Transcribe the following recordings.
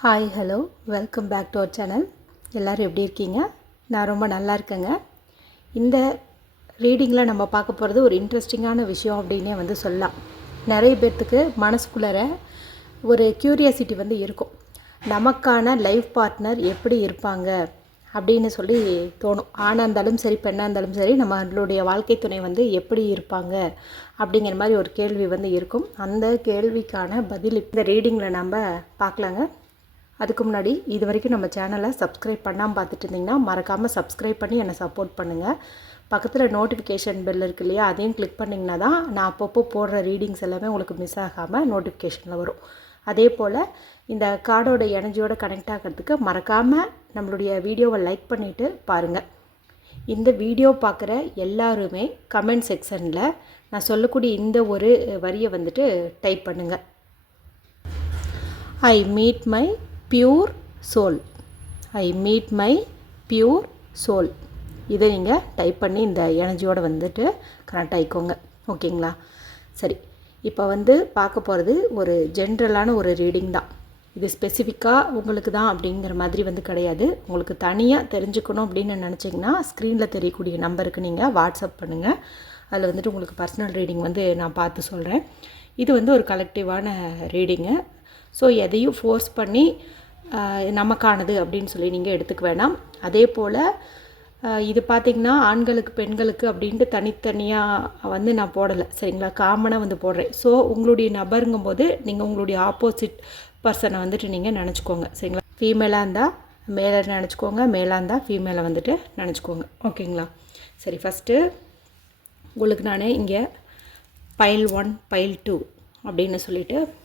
Hi hello welcome back to our channel. எல்லோரும் எப்படி இருக்கீங்க? நான் ரொம்ப நல்லா இருக்கேங்க. இந்த ரீடிங்கில் நம்ம பார்க்க போகிறது ஒரு இன்ட்ரெஸ்டிங்கான விஷயம் அப்படின்னே சொல்லலாம். நிறைய பேர்த்துக்கு மனசுக்குள்ளார ஒரு க்யூரியாசிட்டி இருக்கும். நமக்கான லைஃப் பார்ட்னர் எப்படி இருப்பாங்க அப்படின்னு சொல்லி தோணும். ஆணாக இருந்தாலும் சரி, பெண்ணாக இருந்தாலும் சரி, நம்மளுடைய வாழ்க்கை துணை எப்படி இருப்பாங்க அப்படிங்கிற மாதிரி ஒரு கேள்வி இருக்கும். அந்த கேள்விக்கான பதில் இந்த ரீடிங்கில் நம்ம பார்க்கலாங்க. அதுக்கு முன்னாடி இது வரைக்கும் நம்ம சேனலை சப்ஸ்கிரைப் பண்ணாமல் பார்த்துட்டு இருந்திங்கன்னா மறக்காமல் சப்ஸ்கிரைப் பண்ணி என்னை சப்போர்ட் பண்ணுங்கள். பக்கத்தில் நோட்டிஃபிகேஷன் பெல் இருக்கு இல்லையா, அதையும் கிளிக் பண்ணிங்கன்னா தான் நான் அப்பப்போ போடுற ரீடிங்ஸ் எல்லாமே உங்களுக்கு மிஸ் ஆகாமல் நோட்டிஃபிகேஷனில் வரும். அதே போல் இந்த கார்டோட எனர்ஜியோட கனெக்ட் ஆகிறதுக்கு மறக்காமல் நம்மளுடைய வீடியோவை லைக் பண்ணிவிட்டு பாருங்கள். இந்த வீடியோ பார்க்குற எல்லாருமே கமெண்ட் செக்ஷனில் நான் சொல்லக்கூடிய இந்த ஒரு வரியை டைப் பண்ணுங்கள். I meet my pure soul. I meet my pure soul. இதை நீங்கள் டைப் பண்ணி இந்த எனர்ஜியோடு கனெக்ட் ஆகிக்கோங்க. ஓகேங்களா? சரி, இப்போ பார்க்க போகிறது ஒரு ஜென்ரலான ஒரு ரீடிங் தான். இது ஸ்பெசிஃபிக்காக உங்களுக்கு தான் அப்படிங்கிற மாதிரி கிடையாது. உங்களுக்கு தனியாக தெரிஞ்சுக்கணும் அப்படின்னு நினச்சிங்கன்னா ஸ்க்ரீனில் தெரியக்கூடிய நம்பருக்கு நீங்கள் வாட்ஸ்அப் பண்ணுங்கள். அதில் உங்களுக்கு பர்சனல் ரீடிங் நான் பார்த்து சொல்கிறேன். இது ஒரு கலெக்டிவான ரீடிங்கு. ஸோ எதையும் ஃபோர்ஸ் பண்ணி நமக்கானது அப்படின்னு சொல்லி நீங்கள் எடுத்துக்க வேணாம். அதே போல் இது பார்த்திங்கன்னா ஆண்களுக்கு பெண்களுக்கு அப்படின்ட்டு தனித்தனியாக நான் போடலை, சரிங்களா? காமனாக போடுறேன். ஸோ உங்களுடைய நபருங்கும்போது நீங்கள் உங்களுடைய ஆப்போசிட் பர்சனை நீங்கள் நினச்சிக்கோங்க, சரிங்களா? ஃபீமேலாக இருந்தால் மேலே நினச்சிக்கோங்க, மேலாக இருந்தால் ஃபீமேலை நினச்சிக்கோங்க. ஓகேங்களா? சரி, ஃபஸ்ட்டு உங்களுக்கு நான் இங்கே பைல் 1 பைல் 2 அப்படின்னு சொல்லிவிட்டு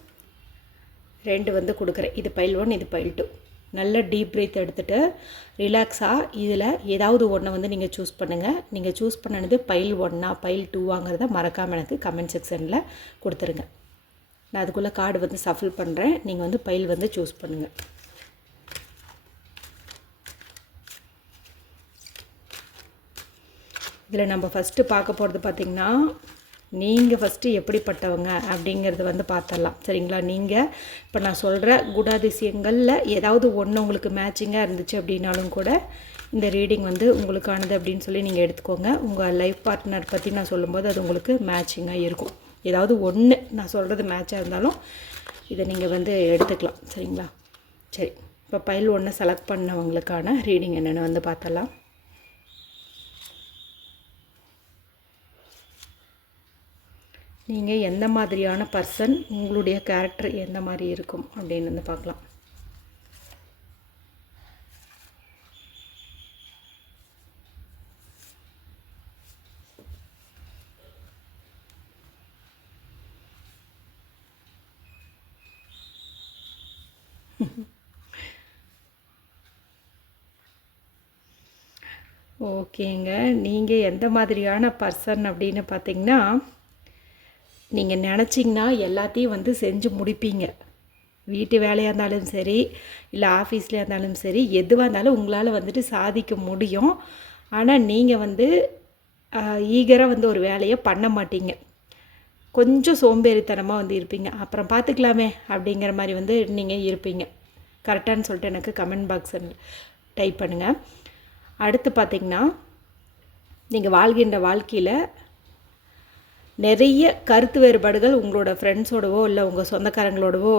ரெண்டு கொடுக்குறேன். இது பைல் 1, இது பைல் 2. நல்ல டீப் பிரீத் எடுத்துகிட்டு ரிலாக்ஸாக இதில் ஏதாவது ஒன்றை நீங்கள் சூஸ் பண்ணுங்கள். நீங்கள் சூஸ் பண்ணது பைல் 1ஆ பைல் 2வாங்கிறத மறக்காமல் எனக்கு கமெண்ட் செக்ஷனில் கொடுத்துருங்க. நான் அதுக்குள்ளே கார்டு சஃபில் பண்ணுறேன். நீங்கள் பைல் சூஸ் பண்ணுங்கள். இதில் நம்ம ஃபஸ்ட்டு பார்க்க போகிறது பார்த்திங்கன்னா, நீங்கள் ஃபஸ்ட்டு எப்படிப்பட்டவங்க அப்படிங்கிறது பார்த்துடலாம், சரிங்களா? நீங்கள் இப்போ நான் சொல்கிற குணாதிசயங்களில் ஏதாவது ஒன்று உங்களுக்கு மேட்சிங்காக இருந்துச்சு அப்படின்னாலும் கூட இந்த ரீடிங் உங்களுக்கானது அப்படின்னு சொல்லி நீங்கள் எடுத்துக்கோங்க. உங்கள் லைஃப் பார்ட்னர் பற்றி நான் சொல்லும்போது அது உங்களுக்கு மேட்சிங்காக இருக்கும். ஏதாவது ஒன்று நான் சொல்கிறது மேட்சாக இருந்தாலும் இதை நீங்கள் எடுத்துக்கலாம், சரிங்களா? சரி, இப்போ பைல் 1 செலக்ட் பண்ணவங்களுக்கான ரீடிங் என்னென்னு பார்த்தலாம். நீங்கள் எந்த மாதிரியான பர்சன், உங்களுடைய கேரக்டர் எந்த மாதிரி இருக்கும் அப்படின்னு பார்க்கலாம். ஓகேங்க, நீங்கள் எந்த மாதிரியான பர்சன் அப்படின்னு பார்த்தீங்கன்னா, நீங்கள் நினச்சிங்கன்னா எல்லாத்தையும் செஞ்சு முடிப்பீங்க. வீட்டு வேலையாக இருந்தாலும் சரி, இல்லை ஆஃபீஸ்லேயே இருந்தாலும் சரி, எதுவாக இருந்தாலும் உங்களால் சாதிக்க முடியும். ஆனால் நீங்கள் ஈகராக ஒரு வேலையை பண்ண மாட்டீங்க. கொஞ்சம் சோம்பேறித்தனமாக இருப்பீங்க. அப்புறம் பார்த்துக்கலாமே அப்படிங்கிற மாதிரி நீங்கள் இருப்பீங்க. கரெக்டானு சொல்லிட்டு எனக்கு கமெண்ட் பாக்ஸில் டைப் பண்ணுங்கள். அடுத்து பார்த்திங்கன்னா, நீங்கள் வாழ்கின்ற வாழ்க்கையில் நிறைய கருத்து வேறுபாடுகள் உங்களோட ஃப்ரெண்ட்ஸோடவோ இல்லை உங்கள் சொந்தக்காரங்களோடவோ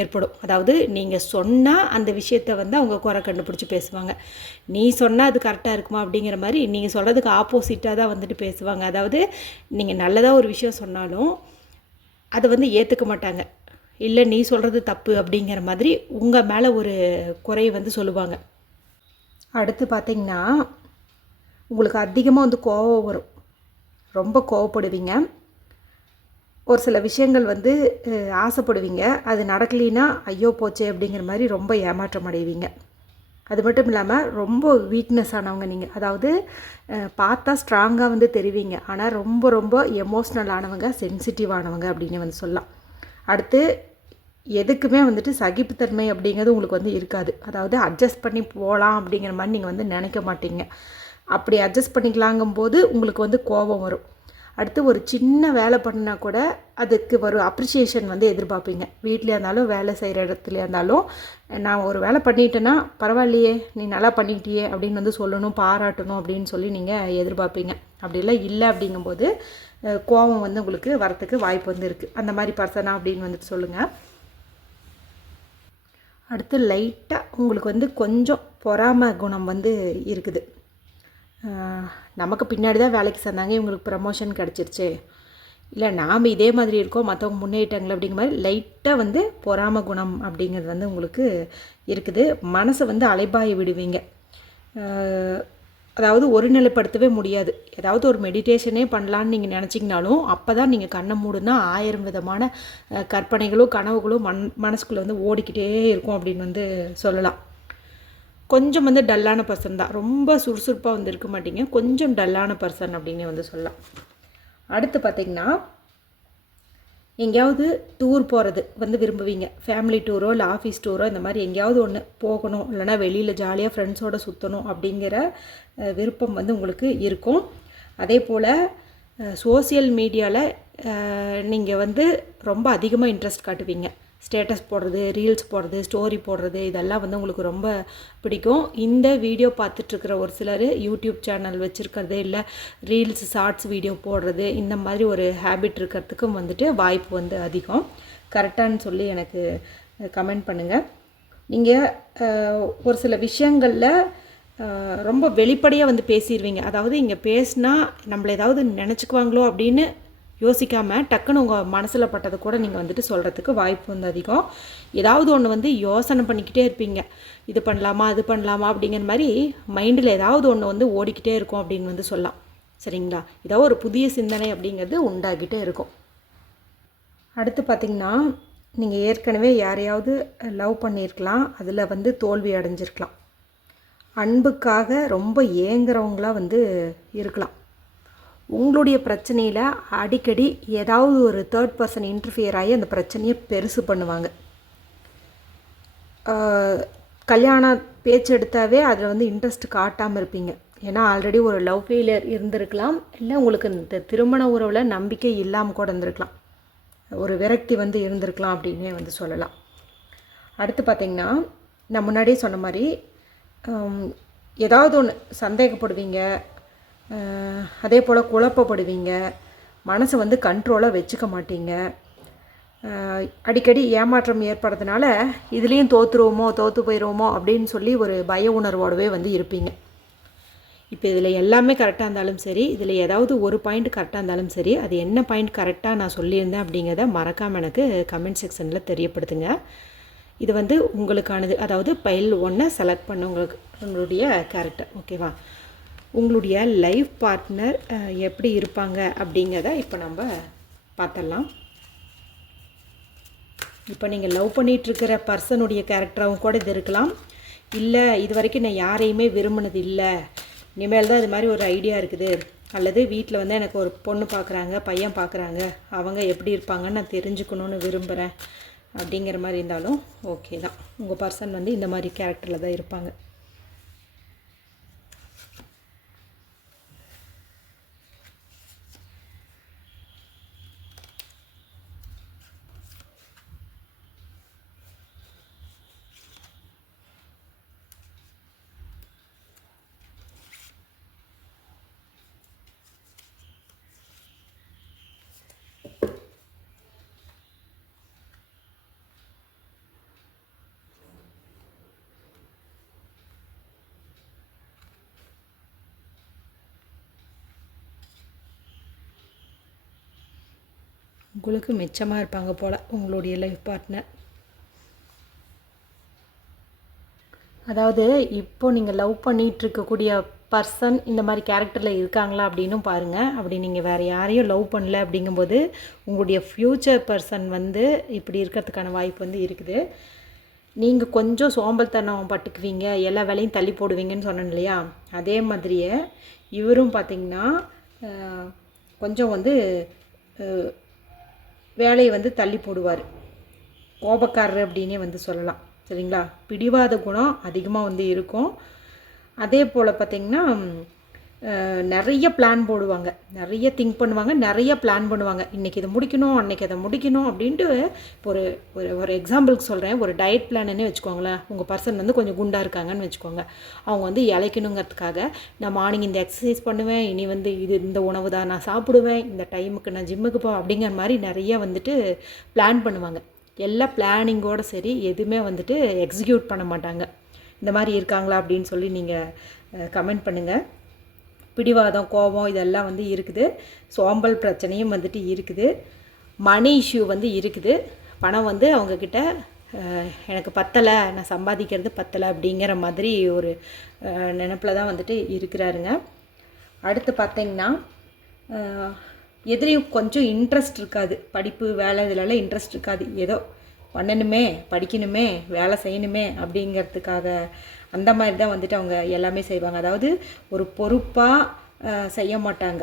ஏற்படும். அதாவது நீங்கள் சொன்னால் அந்த விஷயத்தை அவங்க குறை கண்டுபிடிச்சி பேசுவாங்க. நீ சொன்னால் அது கரெக்டாக இருக்குமா அப்படிங்கிற மாதிரி நீங்கள் சொல்கிறதுக்கு ஆப்போசிட்டாக தான் பேசுவாங்க. அதாவது நீங்கள் நல்லதாக ஒரு விஷயம் சொன்னாலும் அதை ஏற்றுக்க மாட்டாங்க. இல்லை நீ சொல்கிறது தப்பு அப்படிங்கிற மாதிரி உங்கள் மேலே ஒரு குறையை சொல்லுவாங்க. அடுத்து பார்த்திங்கன்னா, உங்களுக்கு அதிகமாக கோபம் வரும். ரொம்ப கோவப்படுவீங்க. ஒரு சில விஷயங்கள் ஆசைப்படுவீங்க. அது நடக்கலைன்னா ஐயோ போச்சே அப்படிங்கிற மாதிரி ரொம்ப ஏமாற்றம் அடைவீங்க. அது மட்டும் இல்லாமல் ரொம்ப வீக்னஸ் ஆனவங்க நீங்கள். அதாவது பார்த்தா ஸ்ட்ராங்காக தெரிவிங்க, ஆனால் ரொம்ப ரொம்ப எமோஷ்னல் ஆனவங்க, சென்சிட்டிவ் ஆனவங்க அப்படின்னு சொல்லலாம். அடுத்து எதுக்குமே சகிப்புத்தன்மை அப்படிங்கிறது உங்களுக்கு இருக்காது. அதாவது அட்ஜஸ்ட் பண்ணி போகலாம் அப்படிங்கிற மாதிரி நீங்கள் நினைக்க மாட்டீங்க. அப்படி அட்ஜஸ்ட் பண்ணிக்கலாங்கும்போது உங்களுக்கு கோபம் வரும். அடுத்து ஒரு சின்ன வேலை பண்ணால் கூட அதுக்கு ஒரு அப்ரிஷியேஷன் வந்து எதிர்பார்ப்பீங்க. வீட்லேயா இருந்தாலும் வேலை செய்கிற இடத்துலையா இருந்தாலும் நான் ஒரு வேலை பண்ணிட்டேன்னா பரவாயில்லையே நீ நல்லா பண்ணிட்டியே அப்படின்னு வந்து சொல்லணும், பாராட்டணும் அப்படின்னு சொல்லி நீங்கள் எதிர்பார்ப்பீங்க. அப்படிலாம் இல்லை அப்படிங்கும்போது கோபம் வந்து உங்களுக்கு வரத்துக்கு வாய்ப்பு வந்து இருக்குது. அந்த மாதிரி பர்சனா அப்படின்னு வந்துட்டு சொல்லுங்கள். அடுத்து லைட்டாக உங்களுக்கு வந்து கொஞ்சம் பொறாமை குணம் வந்து இருக்குது. நமக்கு பின்னாடி தான் வேலைக்கு சேர்ந்தாங்க, இவங்களுக்கு ப்ரமோஷன் கிடச்சிருச்சு, இல்லை நாம் இதே மாதிரி இருக்கோம் மற்றவங்க முன்னேறிட்டாங்களே அப்படிங்கிற மாதிரி லைட்டாக வந்து பொறாமை குணம் அப்படிங்கிறது வந்து உங்களுக்கு இருக்குது. மனசை வந்து அலைபாய விடுவீங்க. அதாவது ஒருநிலைப்படுத்தவே முடியாது. ஏதாவது ஒரு மெடிடேஷனே பண்ணலான்னு நீங்கள் நினச்சிங்கனாலும் அப்போ தான் நீங்கள் கண்ணை மூடுனா 1000 விதமான கற்பனைகளும் கனவுகளும் மனசுக்குள்ளே வந்து ஓடிக்கிட்டே இருக்கும் அப்படின்னு வந்து சொல்லலாம். கொஞ்சம் வந்து டல்லான பர்சன் தான், ரொம்ப சுறுசுறுப்பாக வந்து இருக்க மாட்டீங்க, கொஞ்சம் டல்லான பர்சன் அப்படின்னு வந்து சொல்லலாம். அடுத்து பார்த்திங்கன்னா எங்கேயாவது டூர் போகிறது வந்து விரும்புவீங்க. ஃபேமிலி டூரோ இல்லை ஆஃபீஸ் டூரோ இந்த மாதிரி எங்கேயாவது ஒன்று போகணும், இல்லைனா வெளியில் ஜாலியாக ஃப்ரெண்ட்ஸோடு சுற்றணும் அப்படிங்கிற விருப்பம் வந்து உங்களுக்கு இருக்கும். அதே போல் சோசியல் மீடியாவில் நீங்கள் வந்து ரொம்ப அதிகமாக இன்ட்ரெஸ்ட் காட்டுவீங்க. ஸ்டேட்டஸ் போடுறது, ரீல்ஸ் போடுறது, ஸ்டோரி போடுறது இதெல்லாம் வந்து உங்களுக்கு ரொம்ப பிடிக்கும். இந்த வீடியோ பார்த்துட்ருக்கிற ஒரு சிலர் யூடியூப் சேனல் வச்சுருக்கிறது, இல்லை ரீல்ஸ் ஷார்ட்ஸ் வீடியோ போடுறது, இந்த மாதிரி ஒரு ஹேபிட் இருக்கிறதுக்கும் வந்துட்டு வாய்ப்பு வந்து அதிகம். கரெக்டானு சொல்லி எனக்கு கமெண்ட் பண்ணுங்கள். நீங்கள் ஒரு சில விஷயங்களில் ரொம்ப வெளிப்படையாக வந்து பேசிடுவீங்க. அதாவது இங்கே பேசினா நம்மளை ஏதாவது நினச்சிக்குவாங்களோ அப்படின்னு யோசிக்காமல் டக்குன்னு உங்கள் மனசில் பட்டதை கூட நீங்கள் வந்துட்டு சொல்கிறதுக்கு வாய்ப்பு வந்து அதிகம். ஏதாவது ஒன்று வந்து யோசனை பண்ணிக்கிட்டே இருப்பீங்க, இது பண்ணலாமா அது பண்ணலாமா அப்படிங்கிற மாதிரி மைண்டில் ஏதாவது ஒன்று வந்து ஓடிக்கிட்டே இருக்கும் அப்படின்னு வந்து சொல்லலாம். சரிங்களா? ஏதாவது ஒரு புதிய சிந்தனை அப்படிங்கிறது உண்டாகிட்டே இருக்கும். அடுத்து பார்த்திங்கன்னா நீங்கள் ஏற்கனவே யாரையாவது லவ் பண்ணியிருக்கலாம், அதில் வந்து தோல்வி அடைஞ்சிருக்கலாம். அன்புக்காக ரொம்ப ஏங்குறவங்களாக வந்து இருக்கலாம். உங்களுடைய பிரச்சனையில் அடிக்கடி ஏதாவது ஒரு தேர்ட் பர்சன் இன்டர்ஃபியர் ஆகி அந்த பிரச்சனையை பெருசு பண்ணுவாங்க. கல்யாண பேச்சு எடுத்தாவே அதில் வந்து இன்ட்ரெஸ்ட் காட்டாமல் இருப்பீங்க. ஏன்னா ஆல்ரெடி ஒரு லவ் ஃபெயிலியர் இருந்திருக்கலாம், இல்லை உங்களுக்கு இந்த திருமண உறவில் நம்பிக்கை இல்லாமல் கூட இருந்திருக்கலாம், ஒரு விரக்தி வந்து இருந்திருக்கலாம் அப்படின்னே வந்து சொல்லலாம். அடுத்து பார்த்திங்கன்னா நான் முன்னாடியே சொன்ன மாதிரி ஏதாவது ஒன்று சந்தேகப்படுவீங்க, அதே போல் குழப்பப்படுவீங்க, மனசை வந்து கண்ட்ரோலாக வச்சுக்க மாட்டீங்க. அடிக்கடி ஏமாற்றம் ஏற்படுறதுனால இதுலேயும் தோற்று போயிடுவோமோ அப்படின்னு சொல்லி ஒரு பய உணர்வோடவே வந்து இருப்பீங்க. இப்போ இதில் எல்லாமே கரெக்டாக இருந்தாலும் சரி, இதில் ஏதாவது ஒரு பாயிண்ட் கரெக்டாக இருந்தாலும் சரி, அது என்ன பாயிண்ட் கரெக்டாக நான் சொல்லியிருந்தேன் அப்படிங்கிறத மறக்காமல் எனக்கு கமெண்ட் செக்ஷனில் தெரியப்படுத்துங்க. இது வந்து உங்களுக்கானது. அதாவது பைல் 1 செலக்ட் பண்ண உங்களுடைய கேரக்டர். ஓகேவா? உங்களுடைய லைஃப் பார்ட்னர் எப்படி இருப்பாங்க அப்படிங்கிறத இப்போ நம்ம பார்த்துடலாம். இப்போ நீங்கள் லவ் பண்ணிகிட்ருக்கிற பர்சனுடைய கேரக்டராகவும் கூட இது இருக்கலாம். இல்லை இது வரைக்கும் நான் யாரையுமே விரும்பினது இல்லை, இனிமேல் தான் இது மாதிரி ஒரு ஐடியா இருக்குது, அல்லது வீட்டில் வந்து எனக்கு ஒரு பொண்ணு பார்க்குறாங்க, பையன் பார்க்குறாங்க, அவங்க எப்படி இருப்பாங்கன்னு நான் தெரிஞ்சுக்கணுன்னு விரும்புகிறேன் அப்படிங்கிற மாதிரி இருந்தாலும் ஓகே தான். உங்கள் பர்சன் வந்து இந்த மாதிரி கேரக்டரில் தான் இருப்பாங்க. உங்களுக்கு மிச்சமாக இருப்பாங்க போல் உங்களுடைய லைஃப் பார்ட்னர். அதாவது இப்போது நீங்கள் லவ் பண்ணிகிட்ருக்கக்கூடிய பர்சன் இந்த மாதிரி கேரக்டரில் இருக்காங்களா அப்படின்னும் பாருங்கள். அப்படி நீங்கள் வேறு யாரையும் லவ் பண்ணல அப்படிங்கும்போது உங்களுடைய ஃப்யூச்சர் பர்சன் வந்து இப்படி இருக்கிறதுக்கான வாய்ப்பு வந்து இருக்குது. நீங்கள் கொஞ்சம் சோம்பல்தனம் பட்டுக்குவீங்க, எல்லா வேலையும் தள்ளி போடுவீங்கன்னு சொன்னேன் இல்லையா? அதே மாதிரியே இவரும் பார்த்திங்கன்னா கொஞ்சம் வந்து வேலையை வந்து தள்ளி போடுவார், கோபக்காரர் அப்படின்னே வந்து சொல்லலாம். சரிங்களா? பிடிவாத குணம் அதிகமாக வந்து இருக்கும். அதே போல் பார்த்திங்கன்னா நிறைய பிளான் போடுவாங்க, நிறைய திங்க் பண்ணுவாங்க, நிறைய பிளான் பண்ணுவாங்க. இன்றைக்கி இதை முடிக்கணும், அன்றைக்கி அதை முடிக்கணும் அப்படின்ட்டு. ஒரு ஒரு ஒரு எக்ஸாம்பிளுக்கு சொல்கிறேன். ஒரு டயட் பிளான்னு வச்சுக்கோங்களேன். உங்கள் பர்சன் வந்து கொஞ்சம் குண்டாக இருக்காங்கன்னு வச்சுக்கோங்க. அவங்க வந்து இளைக்கணுங்கிறதுக்காக நான் மார்னிங் இந்த எக்ஸசைஸ் பண்ணுவேன், இனி வந்து இந்த உணவு தான் நான் சாப்பிடுவேன், இந்த டைமுக்கு நான் ஜிம்முக்கு போவேன் அப்படிங்கிற மாதிரி நிறைய வந்துட்டு பிளான் பண்ணுவாங்க. எல்லா பிளானிங்கோடு சரி எதுவுமே வந்துட்டு எக்ஸிக்யூட் பண்ண மாட்டாங்க. இந்த மாதிரி இருக்காங்களா அப்படின்னு சொல்லி நீங்கள் கமெண்ட் பண்ணுங்கள். பிடிவாதம், கோபம் இதெல்லாம் வந்து இருக்குது. சோம்பல் பிரச்சனையும் வந்துட்டு இருக்குது. மணி இஷ்யூ வந்து இருக்குது. பணம் வந்து அவங்கக்கிட்ட எனக்கு பத்தலை, நான் சம்பாதிக்கிறது பத்தலை அப்படிங்கிற மாதிரி ஒரு நினப்பில் தான் வந்துட்டு இருக்கிறாருங்க. அடுத்து பார்த்திங்கன்னா எதுலேயும் கொஞ்சம் இன்ட்ரெஸ்ட் இருக்காது. படிப்பு, வேலை இதிலெல்லாம் இன்ட்ரெஸ்ட் இருக்காது. ஏதோ பண்ணணுமே, படிக்கணுமே, வேலை செய்யணுமே அப்படிங்கிறதுக்காக அந்த மாதிரி தான் வந்துட்டு அவங்க எல்லாமே செய்வாங்க. அதாவது ஒரு பொறுப்பாக செய்ய மாட்டாங்க.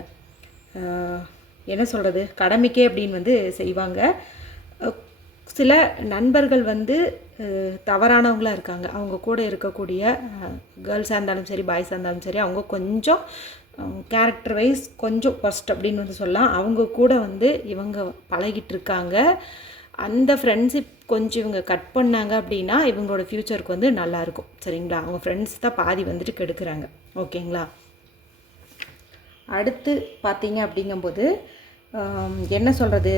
என்ன சொல்கிறது, கடமைக்கே அப்படின்னு வந்து செய்வாங்க. சில நண்பர்கள் வந்து தவறானவங்களாக இருக்காங்க. அவங்க கூட இருக்கக்கூடிய கேர்ள்ஸாக இருந்தாலும் சரி, பாய்ஸாக இருந்தாலும் சரி, அவங்க கொஞ்சம் கேரக்டர் வைஸ் கொஞ்சம் ஃபஸ்ட் அப்படின்னு வந்து சொல்லலாம். அவங்க கூட வந்து இவங்க பழகிட்டு இருக்காங்க. அந்த ஃப்ரெண்ட்ஷிப் கொஞ்சம் இவங்க கட் பண்ணாங்க அப்படின்னா இவங்களோட ஃப்யூச்சருக்கு வந்து நல்லாயிருக்கும். சரிங்களா? அவங்க ஃப்ரெண்ட்ஸ் தான் பாதி வந்துட்டு கெடுக்கிறாங்க. ஓகேங்களா? அடுத்து பார்த்தீங்க அப்படிங்கும்போது என்ன சொல்கிறது,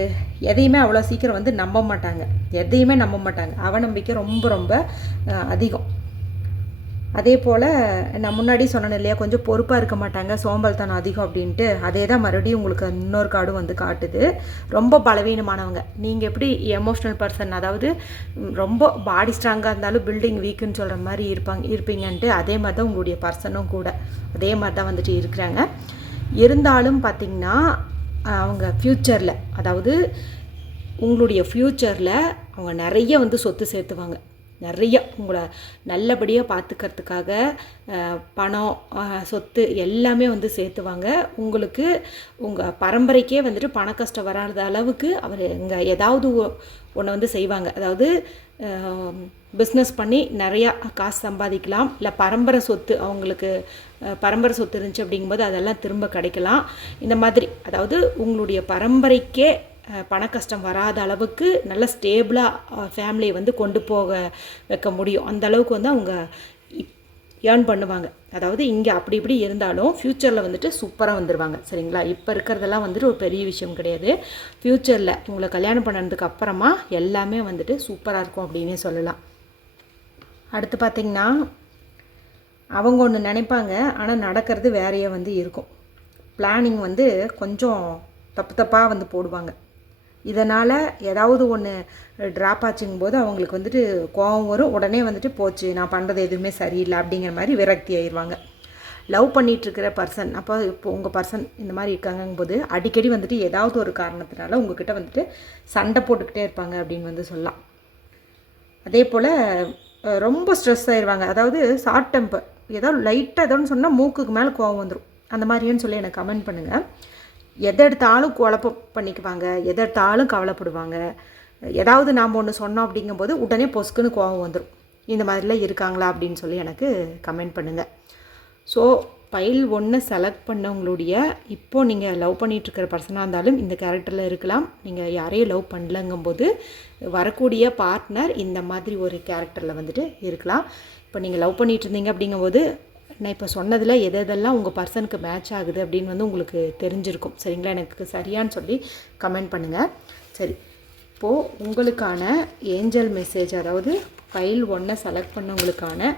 எதையுமே அவ்வளோ சீக்கிரம் வந்து நம்ப மாட்டாங்க. எதையுமே நம்ப மாட்டாங்க. அவநம்பிக்கை ரொம்ப ரொம்ப அதிகம். அதே போல் நான் முன்னாடி சொன்னேன் இல்லையா, கொஞ்சம் பொறுப்பாக இருக்க மாட்டாங்க, சோம்பல்தனம் அதிகம் அப்படின்ட்டு. அதே தான் மறுபடியும் உங்களுக்கு இன்னொரு கார்டும் வந்து காட்டுது. ரொம்ப பலவீனமானவங்க. நீங்கள் எப்படி எமோஷ்னல் பர்சன், அதாவது ரொம்ப பாடி ஸ்ட்ராங்காக இருந்தாலும் பில்டிங் வீக்குன்னு சொல்கிற மாதிரி இருப்பீங்கன்ட்டு, அதே மாதிரி தான் உங்களுடைய பர்சனும் கூட அதே மாதிரி தான் வந்துட்டு இருக்கிறாங்க. இருந்தாலும் பார்த்திங்கன்னா அவங்க ஃப்யூச்சரில், அதாவது உங்களுடைய ஃப்யூச்சரில் அவங்க நிறைய வந்து சொத்து சேர்த்துவாங்க. நிறைய உங்களை நல்லபடியாக பார்த்துக்கிறதுக்காக பணம், சொத்து எல்லாமே வந்து சேர்த்துவாங்க. உங்களுக்கு உங்கள் பரம்பரைக்கே வந்துட்டு பண கஷ்டம் வராத அளவுக்கு அவர் இங்கே ஏதாவது ஒன்று வந்து செய்வாங்க. அதாவது பிஸ்னஸ் பண்ணி நிறையா காசு சம்பாதிக்கலாம். இல்லை பரம்பரை சொத்து, அவங்களுக்கு பரம்பரை சொத்து இருந்துச்சு அப்படிங்கும்போது அதெல்லாம் திரும்ப கிடைக்கலாம். இந்த மாதிரி அதாவது உங்களுடைய பரம்பரைக்கே பண கஷ்டம் வராத அளவுக்கு நல்ல ஸ்டேபிளாக ஃபேமிலியை வந்து கொண்டு போக வைக்க முடியும். அந்த அளவுக்கு வந்து அவங்க ஏர்ன் பண்ணுவாங்க. அதாவது இங்கே அப்படி இப்படி இருந்தாலும் ஃப்யூச்சரில் வந்துட்டு சூப்பராக வந்துடுவாங்க. சரிங்களா? இப்போ இருக்கிறதெல்லாம் வந்துட்டு ஒரு பெரிய விஷயம் கிடையாது. ஃப்யூச்சரில் உங்களை கல்யாணம் பண்ணதுக்கு அப்புறமா எல்லாமே வந்துட்டு சூப்பராக இருக்கும் அப்படின்னே சொல்லலாம். அடுத்து பார்த்திங்கன்னா அவங்க ஒன்று நினைப்பாங்க, ஆனால் நடக்கிறது வேறையே வந்து இருக்கும். பிளானிங் வந்து கொஞ்சம் தப்பாக வந்து போடுவாங்க. இதனால் ஏதாவது ஒன்று ட்ராப் ஆச்சுங்கும் போது அவங்களுக்கு வந்துட்டு கோபம் வரும். உடனே வந்துட்டு போச்சு, நான் பண்ணுறது எதுவுமே சரியில்லை அப்படிங்கிற மாதிரி விரக்தி ஆயிடுவாங்க. லவ் பண்ணிகிட்ருக்கிற பர்சன், அப்போ இப்போ உங்கள் பர்சன் இந்த மாதிரி இருக்காங்கும்போது அடிக்கடி வந்துட்டு ஏதாவது ஒரு காரணத்தினால உங்ககிட்ட வந்துட்டு சண்டை போட்டுக்கிட்டே இருப்பாங்க அப்படின்னு வந்து சொல்லலாம். அதே போல் ரொம்ப ஸ்ட்ரெஸ் ஆயிடுவாங்க. அதாவது ஷார்ட் டெம்பர், ஏதாவது லைட்டாக ஏதோன்னு சொன்னால் மூக்குக்கு மேலே கோபம் வந்துடும். அந்த மாதிரின்னு சொல்லி எனக்கு கமெண்ட் பண்ணுங்கள். எதை எடுத்தாலும் குழப்பம் பண்ணிக்குவாங்க, எதை எடுத்தாலும் கவலைப்படுவாங்க. ஏதாவது நாம் ஒன்று சொன்னோம் அப்படிங்கும்போது உடனே பொசுக்குன்னு கோபம் வந்துடும். இந்த மாதிரிலாம் இருக்காங்களா அப்படின்னு சொல்லி எனக்கு கமெண்ட் பண்ணுங்கள். ஸோ ஃபைல் 1 செலக்ட் பண்ணவங்களுடைய இப்போது நீங்கள் லவ் பண்ணிகிட்ருக்கிற பர்சனாக இருந்தாலும் இந்த கேரக்டரில் இருக்கலாம். நீங்கள் யாரையும் லவ் பண்ணலங்கும்போது வரக்கூடிய பார்ட்னர் இந்த மாதிரி ஒரு கேரக்டரில் வந்துட்டு இருக்கலாம். இப்போ நீங்கள் லவ் பண்ணிகிட்டு இருந்தீங்க அப்படிங்கும்போது நான் இப்போ சொன்னதில் எதெல்லாம் உங்கள் பர்சனுக்கு மேட்ச் ஆகுது அப்படின்னு வந்து உங்களுக்கு தெரிஞ்சிருக்கும். சரிங்களா? எனக்கு சரியான்னு சொல்லி கமெண்ட் பண்ணுங்கள். சரி, இப்போது உங்களுக்கான ஏஞ்சல் மெசேஜ், அதாவது ஃபைல் 1 செலக்ட் பண்ணவங்களுக்கான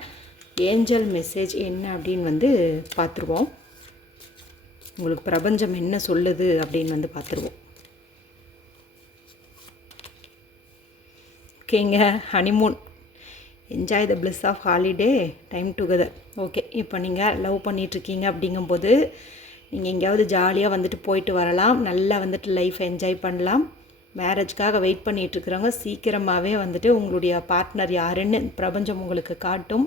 ஏஞ்சல் மெசேஜ் என்ன அப்படின்னு வந்து பார்த்துருவோம். உங்களுக்கு பிரபஞ்சம் என்ன சொல்லுது அப்படின்னு வந்து பார்த்துருவோம். ஓகேங்க, honeymoon, enjoy the bliss of holiday, time together. Okay, இப்போ நீங்கள் லவ் பண்ணிகிட்ருக்கீங்க அப்படிங்கும்போது நீங்கள் எங்கேயாவது ஜாலியாக வந்துட்டு போயிட்டு வரலாம், நல்லா வந்துட்டு லைஃப் என்ஜாய் பண்ணலாம். மேரேஜ்க்காக வெயிட் பண்ணிகிட்ருக்குறவங்க சீக்கிரமாகவே வந்துட்டு உங்களுடைய பார்ட்னர் யாருன்னு பிரபஞ்சம் உங்களுக்கு காட்டும்.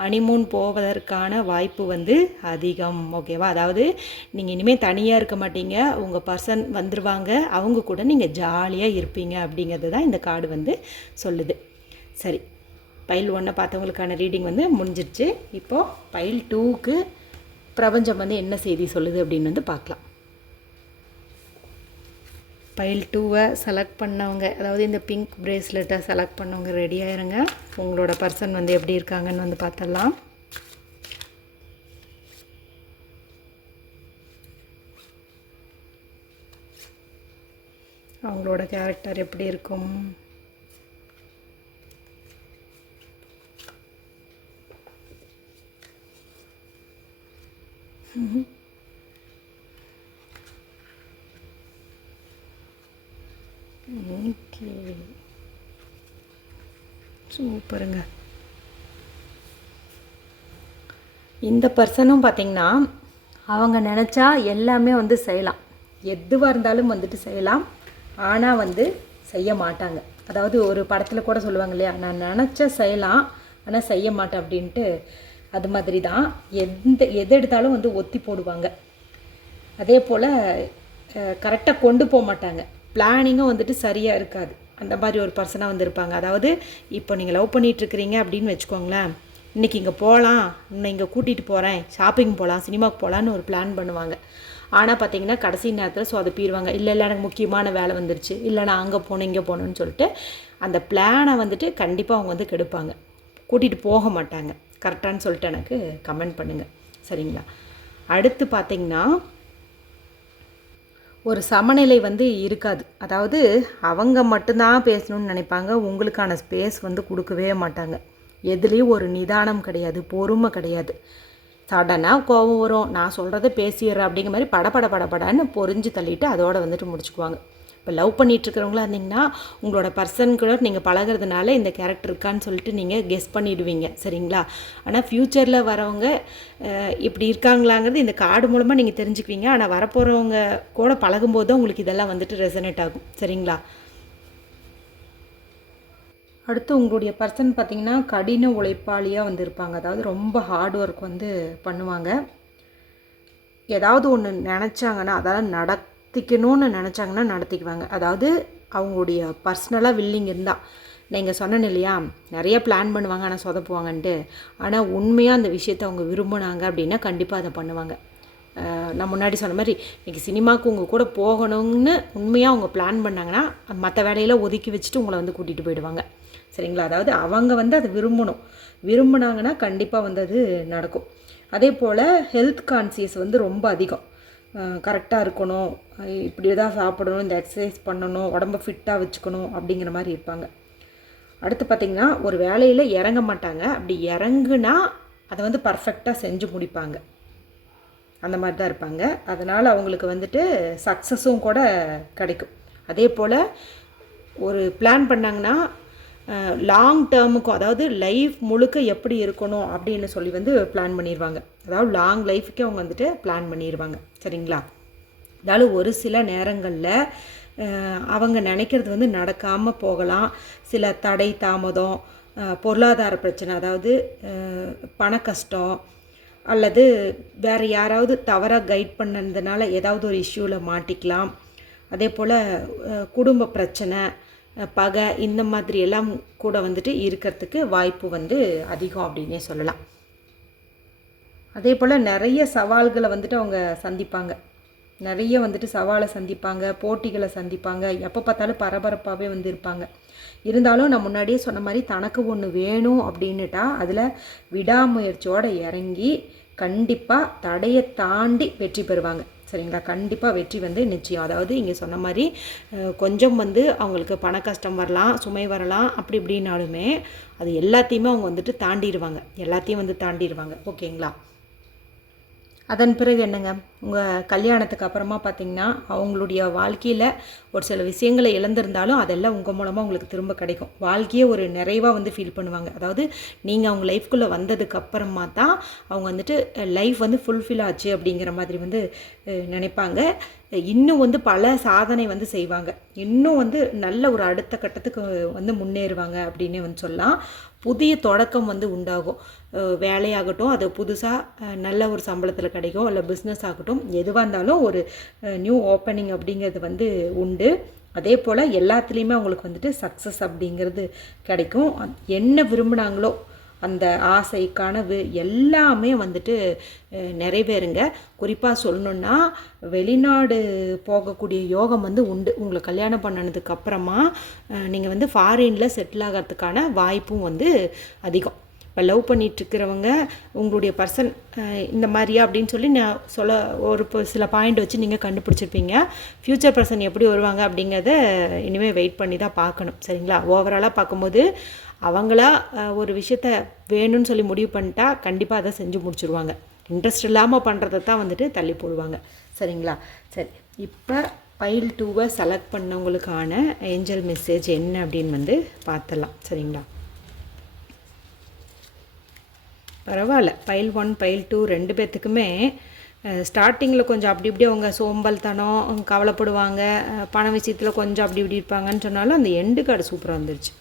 ஹனிமூன் போவதற்கான வாய்ப்பு வந்து அதிகம். ஓகேவா? அதாவது நீங்கள் இனிமேல் தனியாக இருக்க மாட்டீங்க, உங்கள் பர்சன் வந்துடுவாங்க, அவங்க கூட நீங்கள் ஜாலியாக இருப்பீங்க அப்படிங்கிறது தான் இந்த கார்டு வந்து சொல்லுது. சரி, ஃபைல் 1 பார்த்தவங்களுக்கான ரீடிங் வந்து முடிஞ்சிருச்சு. இப்போது ஃபைல் 2க்கு பிரபஞ்சம் வந்து என்ன செய்தி சொல்லுது அப்படின்னு வந்து பார்க்கலாம். பைல் 2 செலக்ட் பண்ணவங்க, அதாவது இந்த பிங்க் பிரேஸ்லெட்டை செலக்ட் பண்ணவங்க ரெடி ஆயிருங்க. உங்களோட பர்சன் வந்து எப்படி இருக்காங்கன்னு வந்து பார்த்துடலாம். அவங்களோட கேரக்டர் எப்படி இருக்கும்? ஓகே, சூப்பருங்க. இந்த பர்சனும் பார்த்திங்கன்னா அவங்க நினச்சா எல்லாமே வந்து செய்யலாம், எதுவாக இருந்தாலும் வந்துட்டு செய்யலாம். ஆனால் வந்து செய்ய மாட்டாங்க. அதாவது ஒரு படத்தில் கூட சொல்லுவாங்க இல்லையா, நான் நினச்சா செய்யலாம் ஆனால் செய்ய மாட்டேன் அப்படின்ட்டு. அது மாதிரி தான் எது எடுத்தாலும் வந்து ஒத்தி போடுவாங்க. அதே போல் கரெக்டாக கொண்டு போக மாட்டாங்க. பிளானிங்கும் வந்துட்டு சரியாக இருக்காது. அந்த மாதிரி ஒரு பர்சனாக வந்திருப்பாங்க. அதாவது இப்போ நீங்கள் லவ் பண்ணிகிட்ருக்கிறீங்க அப்படின்னு வச்சுக்கோங்களேன், இன்றைக்கி இங்கே போகலாம், இன்னும் இங்கே கூட்டிகிட்டு போகிறேன், ஷாப்பிங் போகலாம், சினிமாவுக்கு போகலான்னு ஒரு பிளான் பண்ணுவாங்க. ஆனால் பார்த்தீங்கன்னா கடைசி நேரத்தில் சொதப்பிடுவாங்க. இல்லை எனக்கு முக்கியமான வேலை வந்துருச்சு, இல்லை நான் அங்கே போகணும் இங்கே போகணுன்னு சொல்லிட்டு அந்த பிளானை வந்துட்டு கண்டிப்பாக அவங்க வந்து கெடுப்பாங்க, கூட்டிகிட்டு போக மாட்டாங்க. கரெக்டானு சொல்லிட்டு எனக்கு கமெண்ட் பண்ணுங்கள், சரிங்களா? அடுத்து பார்த்திங்கன்னா ஒரு சமநிலை வந்து இருக்காது. அதாவது அவங்க மட்டும்தான் பேசணும்னு நினைப்பாங்க, உங்களுக்கான ஸ்பேஸ் வந்து கொடுக்கவே மாட்டாங்க. எதுலேயும் ஒரு நிதானம் கிடையாது, பொறுமை கிடையாது. சடனாக கோபம் வரும், நான் சொல்கிறத பேசிடுறேன் அப்படிங்கிற மாதிரி படப்படன்னு பொறிஞ்சு தள்ளிட்டு அதோடு வந்துட்டு முடிச்சுக்குவாங்க. இப்போ லவ் பண்ணிகிட்ருக்கிறவங்களா இருந்தீங்கன்னா உங்களோட பர்சன் கூட நீங்கள் பழகிறதுனால இந்த கேரக்டர் இருக்கான்னு சொல்லிட்டு நீங்கள் கெஸ் பண்ணிவிடுவீங்க, சரிங்களா? ஆனால் ஃப்யூச்சரில் வரவங்க இப்படி இருக்காங்களாங்கிறது இந்த கார்டு மூலமாக நீங்கள் தெரிஞ்சுக்குவீங்க. ஆனால் வரப்போகிறவங்க கூட பழகும்போது தான் உங்களுக்கு இதெல்லாம் வந்துட்டு ரெசனேட் ஆகும், சரிங்களா? அடுத்து உங்களுடைய பர்சன் பார்த்திங்கன்னா கடின உழைப்பாளியாக வந்து இருப்பாங்க. அதாவது ரொம்ப ஹார்ட் ஒர்க் வந்து பண்ணுவாங்க. ஏதாவது ஒன்று நினச்சாங்கன்னா அதெல்லாம் நடத்திக்கணும்னு நினச்சாங்கன்னா நடத்திக்குவாங்க. அதாவது அவங்களுடைய பர்சனலாக வில்லிங் இருந்தால், நீங்கள் சொன்னேன் இல்லையா, நிறைய பிளான் பண்ணுவாங்க ஆனால் சொதப்புவாங்கன்ட்டு. ஆனால் உண்மையாக அந்த விஷயத்தை அவங்க விரும்பினாங்க அப்படின்னா கண்டிப்பாக அதை பண்ணுவாங்க. நான் முன்னாடி சொன்ன மாதிரி இன்றைக்கி சினிமாவுக்கு உங்கள் கூட போகணும்னு உண்மையாக அவங்க பிளான் பண்ணாங்கன்னா மற்ற வேலையெல்லாம் ஒதுக்கி வச்சுட்டு உங்களை வந்து கூட்டிகிட்டு போயிடுவாங்க, சரிங்களா? அதாவது அவங்க வந்து அதை விரும்பினாங்கன்னா கண்டிப்பாக வந்து அது நடக்கும். அதே போல் ஹெல்த் கான்சியஸ் வந்து ரொம்ப அதிகம். கரெக்டாக இருக்கணும், இப்படி தான் சாப்பிடணும், இந்த எக்ஸசைஸ் பண்ணணும், உடம்ப ஃபிட்டாக வச்சுக்கணும் அப்படிங்கிற மாதிரி இருப்பாங்க. அடுத்து பார்த்திங்கன்னா ஒரு வேலையில் இறங்க மாட்டாங்க. அப்படி இறங்குனா அதை வந்து பர்ஃபெக்டாக செஞ்சு முடிப்பாங்க, அந்த மாதிரி தான் இருப்பாங்க. அதனால் அவங்களுக்கு வந்துட்டு சக்ஸஸும் கூட கிடைக்கும். அதே போல் ஒரு பிளான் பண்ணாங்கன்னா லாங் டேர்முக்கும், அதாவது லைஃப் முழுக்க எப்படி இருக்கணும் அப்படின்னு சொல்லி வந்து பிளான் பண்ணிடுவாங்க. அதாவது லாங் லைஃபுக்கே அவங்க வந்துட்டு பிளான் பண்ணிடுவாங்க, சரிங்களா? அதாவது ஒரு சில நேரங்களில் அவங்க நினைக்கிறது வந்து நடக்காமல் போகலாம். சில தடை தாமதம், பொருளாதார பிரச்சனை, அதாவது பண கஷ்டம், அல்லது வேறு யாராவது தவறாக கைட் பண்ணதுனால ஏதாவது ஒரு இஷ்யூவில் மாட்டிக்கலாம். அதே போல் குடும்ப பிரச்சனை, பகை, இந்த மாதிரி எல்லாம் கூட வந்துட்டு இருக்கிறதுக்கு வாய்ப்பு வந்து அதிகம் அப்படின்னே சொல்லலாம். அதே போல் நிறைய சவால்களை வந்துட்டு அவங்க சந்திப்பாங்க. நிறைய வந்துட்டு சவாலை சந்திப்பாங்க, போட்டிகளை சந்திப்பாங்க. எப்போ பார்த்தாலும் பரபரப்பாகவே வந்து இருப்பாங்க. இருந்தாலும் நான் முன்னாடியே சொன்ன மாதிரி தனக்கு ஒன்று வேணும் அப்படின்னுட்டா அதில் விடாமுயற்சியோடு இறங்கி கண்டிப்பாக தடையை தாண்டி வெற்றி பெறுவாங்க, சரிங்களா? கண்டிப்பாக வெற்றி வந்து நிச்சயம். அதாவது இங்கே சொன்ன மாதிரி கொஞ்சம் வந்து அவங்களுக்கு பண கஷ்டம் வரலாம், சுமை வரலாம், அப்படி இப்படின்னாலுமே அது எல்லாத்தையுமே அவங்க வந்துட்டு எல்லாத்தையும் வந்து தாண்டிடுவாங்க, ஓகேங்களா? அதன் பிறகு என்னங்க, உங்கள் கல்யாணத்துக்கு அப்புறமா பார்த்திங்கன்னா அவங்களுடைய வாழ்க்கையில் ஒரு சில விஷயங்களை இழந்திருந்தாலும் அதெல்லாம் உங்கள் மூலமாக உங்களுக்கு திரும்ப கிடைக்கும். வாழ்க்கையே ஒரு நிறைவாக வந்து ஃபீல் பண்ணுவாங்க. அதாவது நீங்கள் அவங்க லைஃப்குள்ளே வந்ததுக்கு அப்புறமா தான் அவங்க வந்துட்டு லைஃப் வந்து ஃபுல்ஃபில் ஆச்சு அப்படிங்கிற மாதிரி வந்து நினைப்பாங்க. இன்னும் வந்து பல சாதனை வந்து செய்வாங்க. இன்னும் வந்து நல்ல ஒரு அடுத்த கட்டத்துக்கு வந்து முன்னேறுவாங்க அப்படின்னே வந்து சொல்லலாம். புதிய தொடக்கம் வந்து உண்டாகும். வேலையாகட்டும், அது புதுசாக நல்ல ஒரு சம்பளத்தில் கிடைக்கும், இல்லை பிஸ்னஸ் ஆகட்டும், எதுவாக இருந்தாலும் ஒரு நியூ ஓப்பனிங் அப்படிங்கிறது வந்து உண்டு. அதே போல் எல்லாத்துலேயுமே அவங்களுக்கு வந்துட்டு சக்ஸஸ் அப்படிங்கிறது கிடைக்கும். என்ன விரும்பினாங்களோ அந்த ஆசை கனவு எல்லாமே வந்துட்டு நிறைவேறுங்க. குறிப்பாக சொல்லணுன்னா வெளிநாடு போகக்கூடிய யோகம் வந்து உண்டு. உங்களை கல்யாணம் பண்ணதுக்கப்புறமா நீங்கள் வந்து ஃபாரினில் செட்டில் ஆகிறதுக்கான வாய்ப்பும் வந்து அதிகம். இப்போ லவ் பண்ணிகிட்ருக்கிறவங்க உங்களுடைய பர்சன் இந்த மாதிரியா அப்படின்னு சொல்லி நான் ஒரு சில பாயிண்ட் வச்சு நீங்கள் கண்டுபிடிச்சிருப்பீங்க. ஃப்யூச்சர் பர்சன் எப்படி வருவாங்க அப்படிங்கிறத இனிமேல் வெயிட் பண்ணி தான் பார்க்கணும். சரிங்களா? ஓவராலாக பார்க்கும்போது அவங்களா ஒரு விஷயத்த வேணும்னு சொல்லி முடிவு பண்ணிட்டா கண்டிப்பாக அதை செஞ்சு முடிச்சுருவாங்க. இன்ட்ரெஸ்ட் இல்லாமல் பண்ணுறதை தான் வந்துட்டு தள்ளி போடுவாங்க. சரிங்களா? சரி, இப்போ பைல் 2வை செலக்ட் பண்ணவங்களுக்கான ஏஞ்சல் மெசேஜ் என்ன அப்படின்னு வந்து பார்த்துடலாம். சரிங்களா? பரவாயில்ல, பைல் 1 பைல் 2 2 பேர்த்துக்குமே ஸ்டார்டிங்கில் கொஞ்சம் அப்படி இப்படி அவங்க சோம்பல்தனம் கவலைப்படுவாங்க, பண விஷயத்தில் கொஞ்சம் அப்படி இப்படி இருப்பாங்கன்னு சொன்னாலும் அந்த எண்டு கார்டு சூப்பராக வந்துருச்சு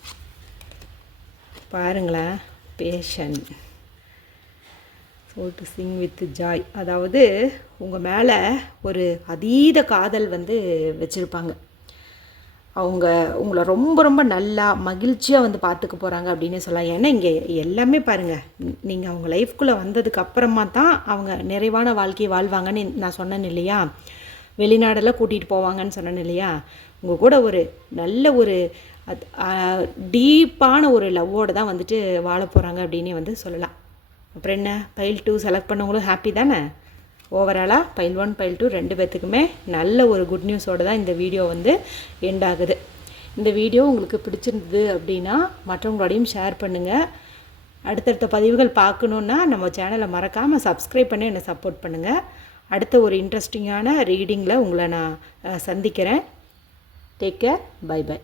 பாருங்களேன். Patient to Singh with Joy. அதாவது உங்கள் மேலே ஒரு அதீத காதல் வந்து வச்சுருப்பாங்க. அவங்க உங்களை ரொம்ப ரொம்ப நல்லா மகிழ்ச்சியாக வந்து பார்த்துக்க போகிறாங்க அப்படின்னு சொல்லலாம். ஏன்னா இங்கே எல்லாமே பாருங்கள், நீங்கள் அவங்க லைஃப்குள்ளே வந்ததுக்கு அப்புறமா தான் அவங்க நிறைவான வாழ்க்கையை வாழ்வாங்கன்னு நான் சொன்னேன் இல்லையா? வெளிநாடெல்லாம் கூட்டிகிட்டு போவாங்கன்னு சொன்னேன் இல்லையா? உங்கள் கூட ஒரு நல்ல ஒரு டீப்பான ஒரு லவ்வோடு தான் வந்துட்டு வாழ போகிறாங்க அப்படின்னு வந்து சொல்லலாம். அப்புறம் என்ன, பைல் 2 செலக்ட் பண்ணவங்களும் ஹாப்பி தானே? ஓவராலாக பைல் 1 பைல் 2 2 பேர்த்துக்குமே நல்ல ஒரு குட் நியூஸோடு தான் இந்த வீடியோ வந்து எண்ட் ஆகுது. இந்த வீடியோ உங்களுக்கு பிடிச்சிருந்தது அப்படின்னா மற்றவங்களோடையும் ஷேர் பண்ணுங்கள். அடுத்தடுத்த பதிவுகள் பார்க்கணுன்னா நம்ம சேனலை மறக்காமல் சப்ஸ்கிரைப் பண்ணி என்னை சப்போர்ட் பண்ணுங்கள். அடுத்த ஒரு இன்ட்ரெஸ்டிங்கான ரீடிங்கில் உங்களை நான் சந்திக்கிறேன். Take care, bye by.